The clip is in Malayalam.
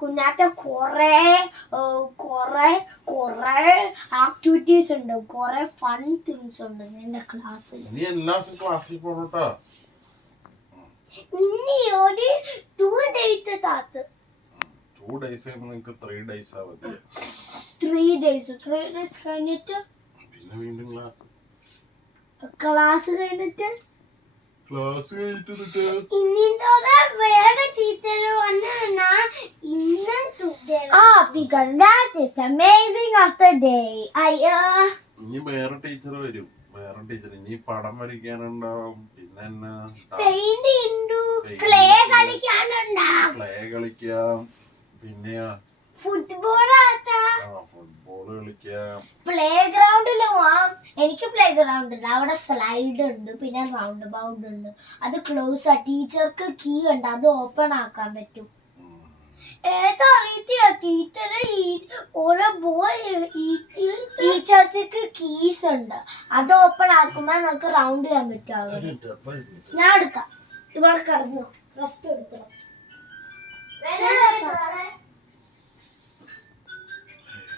കുഞ്ഞാറ്റ കൊറേ ആക്ടിവിറ്റീസ് ഉണ്ട്, കൊറേ ഫൺ തിങ്സ് ഉണ്ട് എന്റെ ക്ലാസ്സിൽ. ഇനി ഒരു 2 days താത്ത് 2 days നിങ്ങൾക്ക് 3 days ആവതി. 3 days കഴിഞ്ഞിട്ട് പിന്നെ വീണ്ടും ക്ലാസ് കഴിഞ്ഞിട്ട് ഇനി വേറെ ടീച്ചർ വന്നാ because that is amazing after day. ഇനി വേറെ ടീച്ചർ വരും. വേറെ ടീച്ചർ ഇനി പടം വരയ്ക്കാനുണ്ടാവും. പിന്നെ ക്ലേ കളിക്കാം, പിന്നെ ഫുട്ബോൾ കളിക്കാം. പ്ലേ ഗ്രൗണ്ടിൽ പോവാം. എനിക്ക് പ്ലേ ഗ്രൗണ്ട് ഉണ്ട്, അവിടെ സ്ലൈഡ് ഉണ്ട്, പിന്നെ റൗണ്ട് ബൗണ്ട് ഉണ്ട്. അത് ക്ലോസ് ആ. ടീച്ചർക്ക് കീ ഉണ്ട്, അത് ഓപ്പൺ ആക്കാൻ പറ്റും. ഏതാ അറിയത്തില്ല ടീച്ചർ ഓരോ ടീച്ചേഴ്സിക്ക് കീസ് ഉണ്ട്, അത് ഓപ്പൺ ആക്കുമ്പോ നമുക്ക് റൗണ്ട് ചെയ്യാൻ പറ്റും. ഞാൻ എടുക്കാം. ഇവിടെ കിടന്നു റെസ്റ്റ് എടുത്തോ.